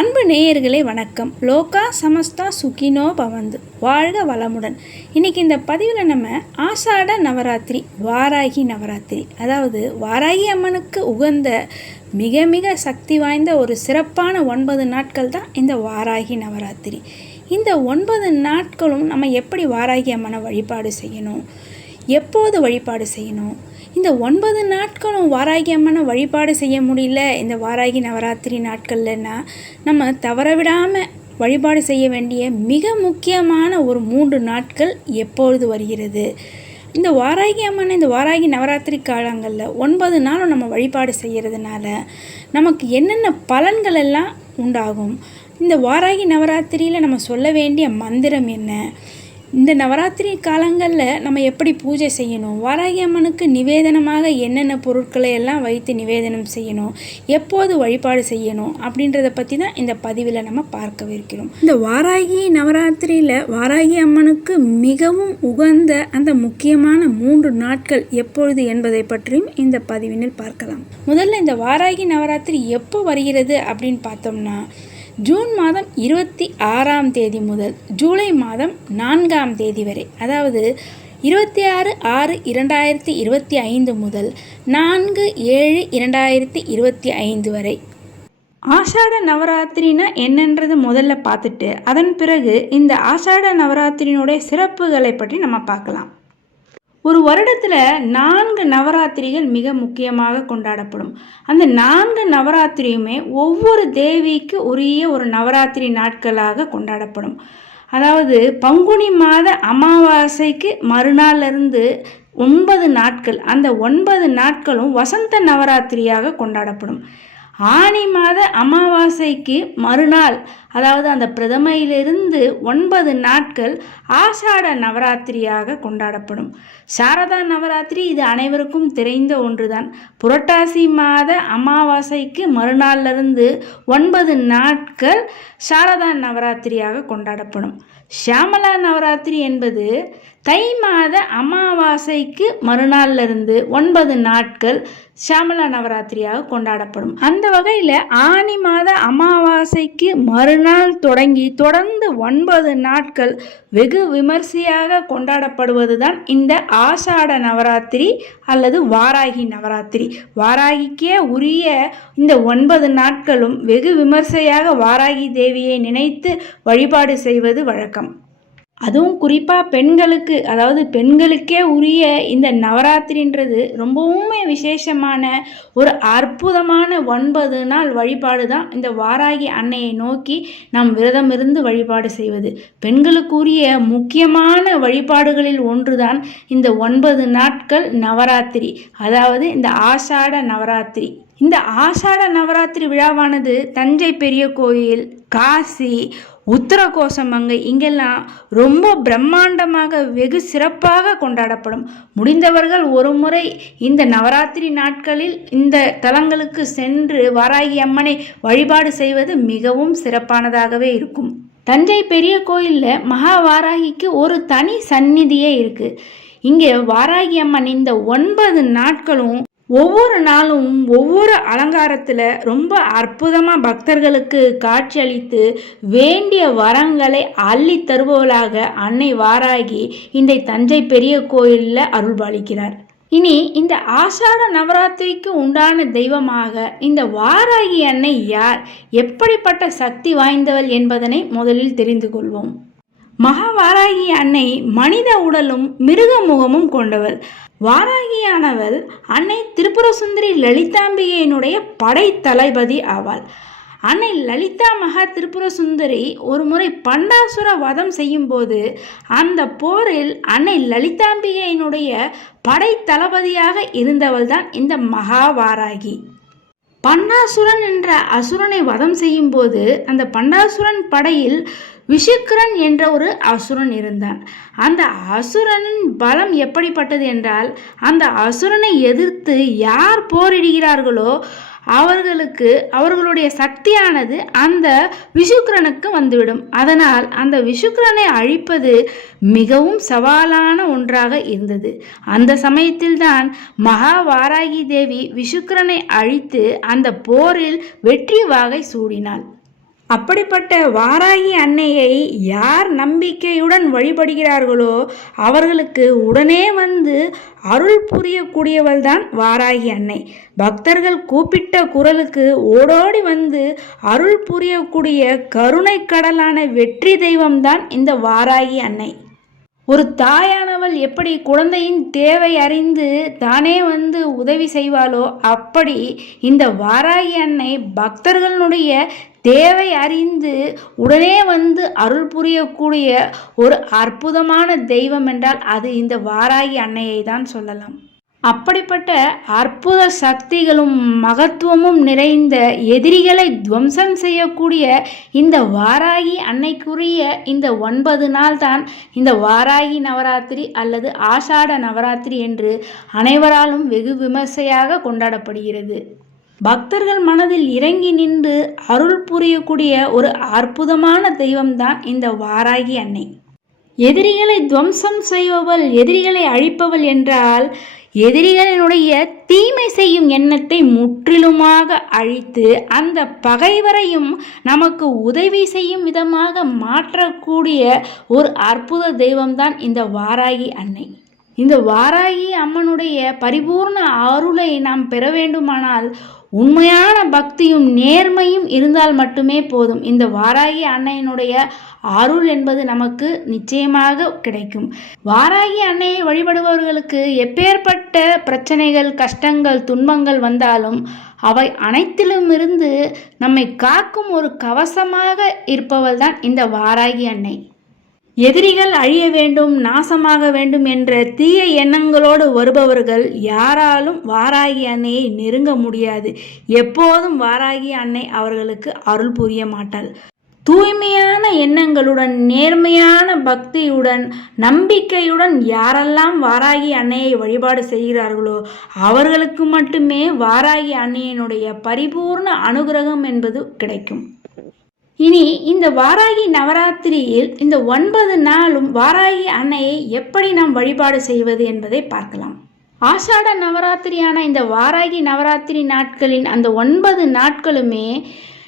அன்பு நேயர்களே வணக்கம். லோகா சமஸ்தா சுகினோ பவந்து. வாழ்க வளமுடன். இன்னைக்கு இந்த பதிவில் நம்ம ஆஷாட நவராத்திரி வாராகி நவராத்திரி. அதாவது வாராகி அம்மனுக்கு உகந்த மிக மிக சக்தி வாய்ந்த ஒரு சிறப்பான ஒன்பது நாட்கள் தான் இந்த வாராகி நவராத்திரி. இந்த ஒன்பது நாட்களும் நம்ம எப்படி வாராகி அம்மனை வழிபாடு செய்யணும்? எப்போது வழிபாடு செய்யணும்? இந்த ஒன்பது நாட்களும் வாராகி அம்மனை வழிபாடு செய்ய முடியல. இந்த வாராகி நவராத்திரி நாட்கள்லன்னா நம்ம தவற விடாமல் வழிபாடு செய்ய வேண்டிய மிக முக்கியமான ஒரு மூன்று நாட்கள் எப்பொழுது வருகிறது? இந்த வாராகி அம்மன் இந்த வாராகி நவராத்திரி காலங்களில் ஒன்பது நாளும் நம்ம வழிபாடு செய்கிறதுனால நமக்கு என்னென்ன பலன்கள் எல்லாம் உண்டாகும்? இந்த வாராகி நவராத்திரியில் நம்ம சொல்ல வேண்டிய மந்திரம் என்ன? இந்த நவராத்திரி காலங்களில் நம்ம எப்படி பூஜை செய்யணும்? வாராகி அம்மனுக்கு நிவேதனமாக என்னென்ன பொருட்களை எல்லாம் வைத்து நிவேதனம் செய்யணும்? எப்போது வழிபாடு செய்யணும்? அப்படின்றத பற்றி தான் இந்த பதிவில் நம்ம பார்க்கவிருக்கிறோம் இந்த வாராகி நவராத்திரியில் வாராகி அம்மனுக்கு மிகவும் உகந்த அந்த முக்கியமான மூன்று நாட்கள் எப்பொழுது என்பதை பற்றியும் இந்த பதிவினில் பார்க்கலாம். முதல்ல இந்த வாராகி நவராத்திரி எப்போ வருகிறது அப்படின்னு பார்த்தோம்னா ஜூன் மாதம் இருபத்தி ஆறாம் தேதி முதல் ஜூலை மாதம் நான்காம் தேதி வரை அதாவது இருபத்தி ஆறு ஆறு இரண்டாயிரத்தி இருபத்தி ஐந்து முதல் நான்கு ஏழு இரண்டாயிரத்தி இருபத்தி ஐந்து வரை. ஆஷாட நவராத்திரினா என்னன்றது முதல்ல பார்த்துட்டு அதன் பிறகு இந்த ஆஷாட நவராத்திரியினுடைய சிறப்புகளை பற்றி நம்ம பார்க்கலாம். ஒரு வருடத்தில் நான்கு நவராத்திரிகள் மிக முக்கியமாக கொண்டாடப்படும். அந்த நான்கு நவராத்திரியுமே ஒவ்வொரு தேவிக்கு உரிய ஒரு நவராத்திரி நாட்களாக கொண்டாடப்படும். அதாவது பங்குனி மாத அமாவாசைக்கு மறுநாள்லேருந்து ஒன்பது நாட்கள் அந்த ஒன்பது நாட்களும் வசந்த நவராத்திரியாக கொண்டாடப்படும். ஆனி மாத அமாவாசைக்கு மறுநாள் அதாவது அந்த பிரதமையிலிருந்து ஒன்பது நாட்கள் ஆஷாட நவராத்திரியாக கொண்டாடப்படும். சாரதா நவராத்திரி இது அனைவருக்கும் தெரிந்த ஒன்றுதான். புரட்டாசி மாத அமாவாசைக்கு மறுநாளிலிருந்து ஒன்பது நாட்கள் சாரதா நவராத்திரியாக கொண்டாடப்படும். ஷியாமலா நவராத்திரி என்பது தை மாத அமாவாசைக்கு மறுநாளிலிருந்து ஒன்பது நாட்கள் ஷியாமலா நவராத்திரியாக கொண்டாடப்படும். அந்த வகையில் ஆனி மாத அமாவாசைக்கு நாள் தொடங்கி தொடர்ந்து ஒன்பது நாட்கள் வெகு விமர்சையாக கொண்டாடப்படுவதுதான் இந்த ஆஷாட நவராத்திரி அல்லது வாராகி நவராத்திரி. வாராகிக்கே உரிய இந்த ஒன்பது நாட்களும் வெகு விமர்சையாக வாராகி தேவியை நினைத்து வழிபாடு செய்வது வழக்கம். அதுவும் குறிப்பாக பெண்களுக்கு அதாவது பெண்களுக்கே உரிய இந்த நவராத்திரின்றது ரொம்பவுமே விசேஷமான ஒரு அற்புதமான ஒன்பது நாள் வழிபாடு தான் இந்த வாராகி அன்னையை நோக்கி நாம் விரதம் இருந்து வழிபாடு செய்வது. பெண்களுக்குரிய முக்கியமான வழிபாடுகளில் ஒன்றுதான் இந்த ஒன்பது நாட்கள் நவராத்திரி. அதாவது இந்த ஆஷாட நவராத்திரி. இந்த ஆஷாட நவராத்திரி விழாவானது தஞ்சை பெரிய கோயில் காசி உத்தர உத்தரகோசமங்கை இங்கெல்லாம் ரொம்ப பிரம்மாண்டமாக வெகு சிறப்பாக கொண்டாடப்படும். முடிந்தவர்கள் ஒரு முறை இந்த நவராத்திரி நாட்களில் இந்த தலங்களுக்கு சென்று வாராகி அம்மனை வழிபாடு செய்வது மிகவும் சிறப்பானதாகவே இருக்கும். தஞ்சை பெரிய கோயிலில் மகா வாராகிக்கு ஒரு தனி சந்நிதியே இருக்குது இங்கே வாராகி அம்மன் இந்த ஒன்பது நாட்களும் ஒவ்வொரு நாளும் ஒவ்வொரு அலங்காரத்தில் ரொம்ப அற்புதமாக பக்தர்களுக்கு காட்சியளித்து வேண்டிய வரங்களை அள்ளி தருபவளாக அன்னை வாராகி இந்த தஞ்சை பெரிய கோயிலில் அருள்பாலிக்கிறார். இனி இந்த ஆஷாட நவராத்திரிக்கு உண்டான தெய்வமாக இந்த வாராகி அன்னை யார்? எப்படிப்பட்ட சக்தி வாய்ந்தவள் என்பதனை முதலில் தெரிந்து கொள்வோம். மகாவாராகி அன்னை மனித உடலும் மிருக முகமும் கொண்டவள். வாராகியானவள் அன்னை திரிபுர சுந்தரி லலிதாம்பிகையினுடைய படை தளபதி ஆவாள். அன்னை லலிதா மகா திரிபுர சுந்தரி ஒரு முறை பண்டாசுர வதம் செய்யும்போது அந்த போரில் அன்னை லலிதாம்பிகையினுடைய படை தளபதியாக இருந்தவள் தான் இந்த மகாவாராகி பன்னாசுரன் என்ற அசுரனை வதம் செய்யும்போது அந்த பண்டாசுரன் படையில் விஷுக்கரன் என்ற ஒரு அசுரன் இருந்தான். அந்த அசுரனின் பலம் எப்படிப்பட்டது என்றால் அந்த அசுரனை எதிர்த்து யார் போரிடுகிறார்களோ அவர்களுக்கு அவர்களுடைய சக்தியானது அந்த விஷுக்கிரனுக்கு வந்துவிடும். அதனால் அந்த விஷுக்கிரனை அழிப்பது மிகவும் சவாலான ஒன்றாக இருந்தது. அந்த சமயத்தில்தான் மகாவாராகி தேவி விஷுக்கிரனை அழித்து அந்த போரில் வெற்றி வாகை சூடினாள். அப்படிப்பட்ட வாராகி அன்னையை யார் நம்பிக்கையுடன் வழிபடுகிறார்களோ அவர்களுக்கு உடனே வந்து அருள் புரியக்கூடியவள் தான் வாராகி அன்னை. பக்தர்கள் கூப்பிட்ட குரலுக்கு ஓடோடி வந்து அருள் புரியக்கூடிய கருணை கடலான வெற்றி தெய்வம்தான் இந்த வாராகி அன்னை. ஒரு தாயானவள் எப்படி குழந்தையின் தேவை அறிந்து தானே வந்து உதவி செய்வாளோ அப்படி இந்த வாராகி அன்னை பக்தர்களுடைய தேவை அறிந்து உடனே வந்து அருள் புரியக்கூடிய ஒரு அற்புதமான தெய்வம் என்றால் அது இந்த வாராகி அன்னையை தான் சொல்லலாம். அப்படிப்பட்ட அற்புத சக்திகளும் மகத்துவமும் நிறைந்த எதிரிகளை துவம்சம் செய்யக்கூடிய இந்த வாராகி அன்னைக்குரிய இந்த ஒன்பது நாள் தான் இந்த வாராகி நவராத்திரி அல்லது ஆஷாட நவராத்திரி என்று அனைவராலும் வெகு விமர்சையாக கொண்டாடப்படுகிறது. பக்தர்கள் மனதில் இறங்கி நின்று அருள் புரியக்கூடிய ஒரு அற்புதமான தெய்வம்தான் இந்த வாராகி அன்னை. எதிரிகளை துவம்சம் செய்பவள் எதிரிகளை அழிப்பவள் என்றால் எதிரிகளினுடைய தீமை செய்யும் எண்ணத்தை முற்றிலுமாக அழித்து அந்த பகைவரையும் நமக்கு உதவி செய்யும் விதமாக மாற்றக்கூடிய ஒரு அற்புத தெய்வம்தான் இந்த வாராகி அன்னை. இந்த வாராகி அம்மனுடைய பரிபூர்ண அருளை நாம் பெற வேண்டுமானால் உண்மையான பக்தியும் நேர்மையும் இருந்தால் மட்டுமே போதும். இந்த வாராகி அன்னையினுடைய அருள் என்பது நமக்கு நிச்சயமாக கிடைக்கும். வாராகி அன்னையை வழிபடுபவர்களுக்கு எப்பேற்பட்ட பிரச்சனைகள் கஷ்டங்கள் துன்பங்கள் வந்தாலும் அவை அனைத்திலுமிருந்து நம்மை காக்கும் ஒரு கவசமாக இருப்பவள் தான் இந்த வாராகி அன்னை. எதிரிகள் அழிய வேண்டும் நாசமாக வேண்டும் என்ற தீய எண்ணங்களோடு வருபவர்கள் யாராலும் வாராகி அன்னையை நெருங்க முடியாது. எப்போதும் வாராகி அன்னை அவர்களுக்கு அருள் புரிய மாட்டாள். தூய்மையான எண்ணங்களுடன் நேர்மையான பக்தியுடன் நம்பிக்கையுடன் யாரெல்லாம் வாராகி அன்னையை வழிபாடு செய்கிறார்களோ அவர்களுக்கு மட்டுமே வாராகி அன்னையினுடைய பரிபூர்ண அனுகிரகம் என்பது கிடைக்கும். இனி இந்த வாராகி நவராத்திரியில் இந்த ஒன்பது நாளும் வாராகி அன்னையை எப்படி நாம் வழிபாடு செய்வது என்பதை பார்க்கலாம். ஆஷாட நவராத்திரியான இந்த வாராகி நவராத்திரி நாட்களின் அந்த ஒன்பது நாட்களுமே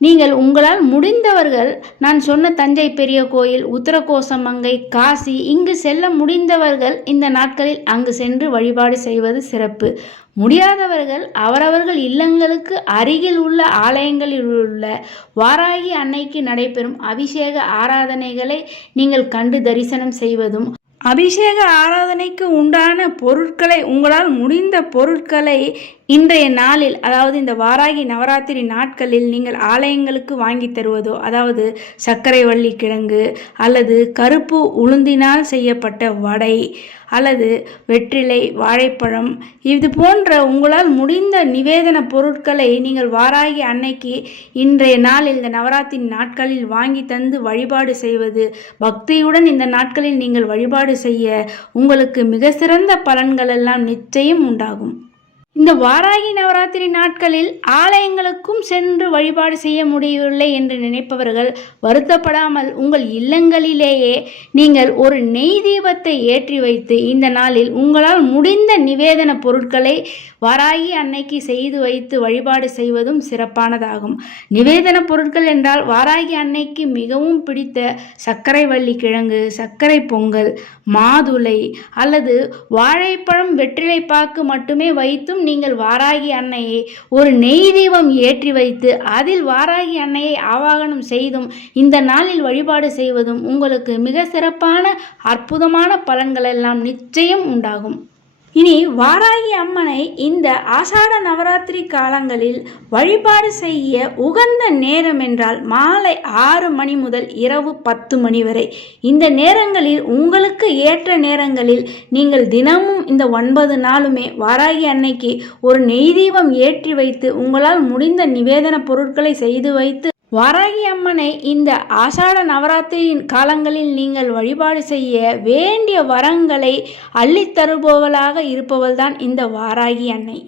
நீங்கள் உங்களால் முடிந்தவர்கள் நான் சொன்ன தஞ்சை பெரிய கோயில் உத்தரகோசமங்கை காசி இங்கு செல்ல முடிந்தவர்கள் இந்த நாட்களில் அங்கு சென்று வழிபாடு செய்வது சிறப்பு. முடியாதவர்கள் அவரவர்கள் இல்லங்களுக்கு அருகில் உள்ள ஆலயங்களில் உள்ள வாராகி அன்னைக்கு நடைபெறும் அபிஷேக ஆராதனைகளை நீங்கள் கண்டு தரிசனம் செய்வதும் அபிஷேக ஆராதனைக்கு உண்டான பொருட்களை உங்களால் முடிந்த பொருட்களை இன்றைய நாளில் அதாவது இந்த வாராகி நவராத்திரி நாட்களில் நீங்கள் ஆலயங்களுக்கு வாங்கி தருவதோ அதாவது சர்க்கரை வள்ளி கிழங்கு அல்லது கருப்பு உளுந்தினால் செய்யப்பட்ட வடை அல்லது வெற்றிலை வாழைப்பழம் இது போன்ற உங்களால் முடிந்த நிவேதன பொருட்களை நீங்கள் வாராகி அன்னைக்கு இன்றைய நாளில் இந்த நவராத்திரி நாட்களில் வாங்கி தந்து வழிபாடு செய்வது பக்தியுடன் இந்த நாட்களில் நீங்கள் வழிபாடு செய்ய உங்களுக்கு மிக சிறந்த பலன்கள் எல்லாம் நிச்சயம் உண்டாகும். இந்த வாராகி நவராத்திரி நாட்களில் ஆலயங்களுக்கும் சென்று வழிபாடு செய்ய முடியவில்லை என்று நினைப்பவர்கள் வருத்தப்படாமல் உங்கள் இல்லங்களிலேயே நீங்கள் ஒரு நெய் தீபத்தை ஏற்றி வைத்து இந்த நாளில் உங்களால் முடிந்த நிவேதன பொருட்களை வாராகி அன்னைக்கு செய்து வைத்து வழிபாடு செய்வதும் சிறப்பானதாகும். நிவேதன பொருட்கள் என்றால் வாராகி அன்னைக்கு மிகவும் பிடித்த சர்க்கரை வள்ளி கிழங்கு சர்க்கரை பொங்கல் மாதுளை அல்லது வாழைப்பழம் வெற்றிலை பாக்கு மட்டுமே வைத்தும் நீங்கள் வாராகி அன்னையை ஒரு நெய் தீபம் ஏற்றி வைத்து அதில் வாராகி அன்னையை ஆவாகனம் செய்தும் இந்த நாளில் வழிபாடு செய்வதும் உங்களுக்கு மிக சிறப்பான அற்புதமான பலன்கள் எல்லாம் நிச்சயம் உண்டாகும். இனி வாராகி அம்மனை இந்த ஆஷாட நவராத்திரி காலங்களில் வழிபாடு செய்ய உகந்த நேரம் என்றால் மாலை ஆறு மணி முதல் இரவு பத்து மணி வரை. இந்த நேரங்களில் உங்களுக்கு ஏற்ற நேரங்களில் நீங்கள் தினமும் இந்த ஒன்பது நாளுமே வாராகி அன்னைக்கு ஒரு நெய் தீபம் ஏற்றி வைத்து உங்களால் முடிந்த நிவேதன பொருட்களை செய்து வைத்து வாராகி அம்மனை இந்த ஆஷாட நவராத்திரியின் காலங்களில் நீங்கள் வழிபாடு செய்ய வேண்டிய வரங்களை அள்ளித் தருபவளாக இருப்பவள்தான் இந்த வாராகி அன்னை.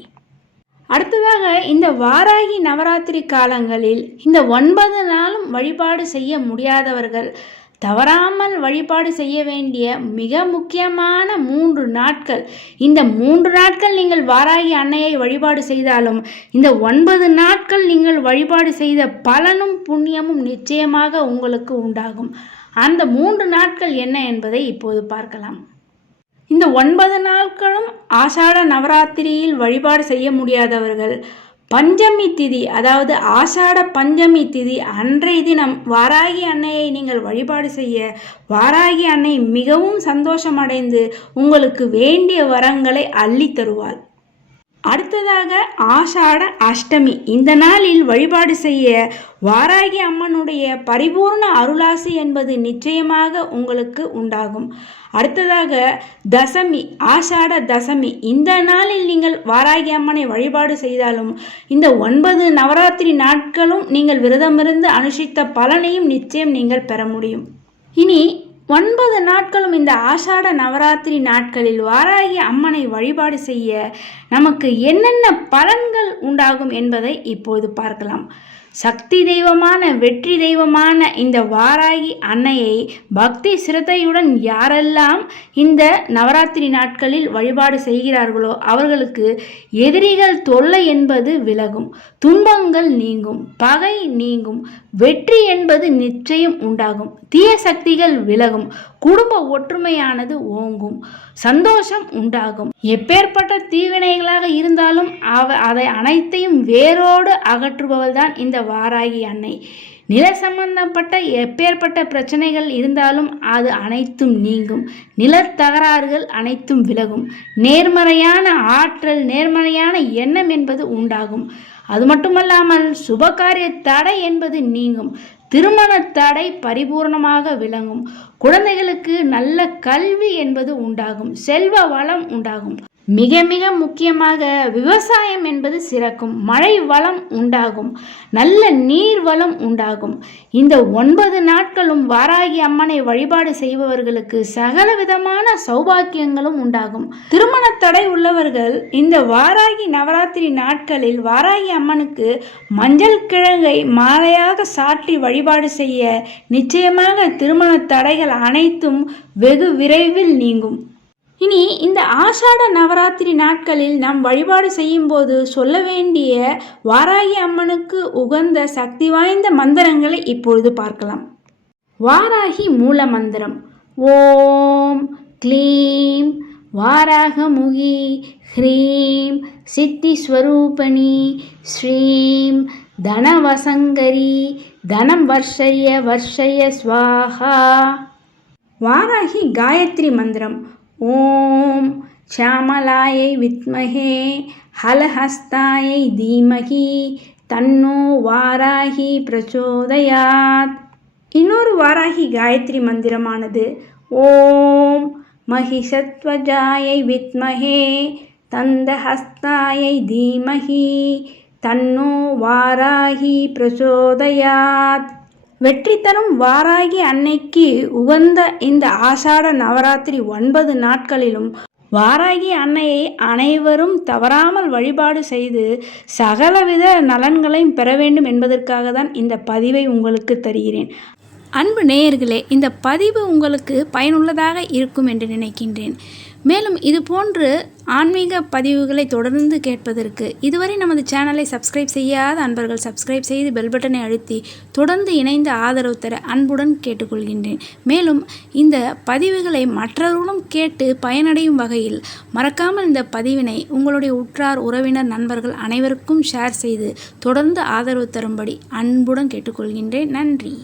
அடுத்ததாக இந்த வாராகி நவராத்திரி காலங்களில் இந்த ஒன்பது நாளும் வழிபாடு செய்ய முடியாதவர்கள் தவறாமல் வழிபாடு செய்ய வேண்டிய மிக முக்கியமான மூன்று நாட்கள். இந்த மூன்று நாட்கள் நீங்கள் வாராகி அன்னையை வழிபாடு செய்தாலும் இந்த ஒன்பது நாட்கள் நீங்கள் வழிபாடு செய்த பலனும் புண்ணியமும் நிச்சயமாக உங்களுக்கு உண்டாகும். அந்த மூன்று நாட்கள் என்ன என்பதை இப்போது பார்க்கலாம். இந்த ஒன்பது நாட்களும் ஆஷாட நவராத்திரியில் வழிபாடு செய்ய முடியாதவர்கள் பஞ்சமி திதி அதாவது ஆஷாட பஞ்சமி திதி அன்றைய தினம் வாராகி அன்னையை நீங்கள் வழிபாடு செய்ய வாராகி அன்னை மிகவும் சந்தோஷமடைந்து உங்களுக்கு வேண்டிய வரங்களை அள்ளி தருவாள். அடுத்ததாக ஆஷாட அஷ்டமி. இந்த நாளில் வழிபாடு செய்ய வாராகி அம்மனுடைய பரிபூர்ண அருளாசி என்பது நிச்சயமாக உங்களுக்கு உண்டாகும். அடுத்ததாக தசமி ஆஷாட தசமி. இந்த நாளில் நீங்கள் வாராகி அம்மனை வழிபாடு செய்தாலும் இந்த ஒன்பது நவராத்திரி நாட்களும் நீங்கள் விரதமிருந்து அனுஷித்த பலனையும் நிச்சயம் நீங்கள் பெற முடியும். இனி ஒன்பது நாட்களும் இந்த ஆஷாட நவராத்திரி நாட்களில் வாராகி அம்மனை வழிபாடு செய்ய நமக்கு என்னென்ன பலன்கள் உண்டாகும் என்பதை இப்போது பார்க்கலாம். சக்தி தெய்வமான வெற்றி தெய்வமான இந்த வாராகி அன்னையை பக்தி சிரத்தையுடன் யாரெல்லாம் இந்த நவராத்திரி நாட்களில் வழிபாடு செய்கிறார்களோ அவர்களுக்கு எதிரிகள் தொல்லை என்பது விலகும். துன்பங்கள் நீங்கும் பகை நீங்கும் வெற்றி என்பது நிச்சயம் உண்டாகும். தீய சக்திகள் விலகும். குடும்ப ஒற்றுமையானது ஓங்கும். சந்தோஷம் உண்டாகும். எப்பேற்பட்ட தீவினைகளாக இருந்தாலும் அவ அதை அனைத்தையும் வேரோடு அகற்றுபவள் தான் இந்த வாராகி அன்னை. நில சம்பந்தப்பட்ட எப்பேற்பட்ட பிரச்சனைகள் இருந்தாலும் அது அனைத்தும் நீங்கும். நிலத்தகராறுகள் அனைத்தும் விலகும். நேர்மறையான ஆற்றல் நேர்மறையான எண்ணம் என்பது உண்டாகும். அது மட்டுமல்லாமல் சுபகாரிய தடை என்பது நீங்கும். திருமண தடை பரிபூர்ணமாக விளங்கும். குழந்தைகளுக்கு நல்ல கல்வி என்பது உண்டாகும். செல்வ வளம் உண்டாகும். மிக மிக முக்கியமாக விவசாயம் என்பது சிறக்கும். மழை வளம் உண்டாகும். நல்ல நீர் வளம் உண்டாகும். இந்த ஒன்பது நாட்களும் வாராகி அம்மனை வழிபாடு செய்பவர்களுக்கு சகல விதமான சௌபாக்கியங்களும் உண்டாகும். திருமண தடை உள்ளவர்கள் இந்த வாராகி நவராத்திரி நாட்களில் வாராகி அம்மனுக்கு மஞ்சள் கிழங்கை மாலையாக சாற்றி வழிபாடு செய்ய நிச்சயமாக திருமண தடைகள் அனைத்தும் வெகு விரைவில் நீங்கும். இனி இந்த ஆஷாட நவராத்திரி நாட்களில் நாம் வழிபாடு செய்யும்போது சொல்ல வேண்டிய வாராகி அம்மனுக்கு உகந்த சக்தி வாய்ந்த மந்திரங்களை இப்பொழுது பார்க்கலாம். வாராகி மூல மந்திரம். ஓம் க்ளீம் வாராகமுகி ஹ்ரீம் சித்தி ஸ்வரூபணி ஸ்ரீம் தனவசங்கரி தனம் வர்ஷய வர்ஷய ஸ்வாஹா. வாராகி காயத்ரி மந்திரம். ஓம் ஷியாமலாயை வித்மஹே ஹலஹஸ்தாயை தீமகி தன்னோ வாராகி பிரச்சோதயாத். இன்னொரு வாராகி காயத்ரி மந்திரமானது ஓம் மகிஷத்வஜாயை வித்மஹே தந்தஹஸ்தாயை தீமஹி தன்னோ வாராகி பிரச்சோதயாத். வெற்றி தரும் வாராகி அன்னைக்கு உகந்த இந்த ஆஷாட நவராத்திரி ஒன்பது நாட்களிலும் வாராகி அன்னையை அனைவரும் தவறாமல் வழிபாடு செய்து சகலவித நலன்களையும் பெற வேண்டும் என்பதற்காக தான் இந்த பதிவை உங்களுக்கு தருகிறேன். அன்பு நேயர்களே இந்த பதிவு உங்களுக்கு பயனுள்ளதாக இருக்கும் என்று நினைக்கின்றேன். மேலும் இது போன்று ஆன்மீக பதிவுகளை தொடர்ந்து கேட்பதற்கு இதுவரை நமது சேனலை சப்ஸ்கிரைப் செய்யாத அன்பர்கள் சப்ஸ்கிரைப் செய்து பெல் பட்டனை அழுத்தி தொடர்ந்து இணைந்து ஆதரவு தர அன்புடன் கேட்டுக்கொள்கின்றேன். மேலும் இந்த பதிவுகளை மற்றவர்களும் கேட்டு பயனடையும் வகையில் மறக்காமல் இந்த பதிவினை உங்களுடைய உற்றார் உறவினர் நண்பர்கள் அனைவருக்கும் ஷேர் செய்து தொடர்ந்து ஆதரவு தரும்படி அன்புடன் கேட்டுக்கொள்கின்றேன். நன்றி.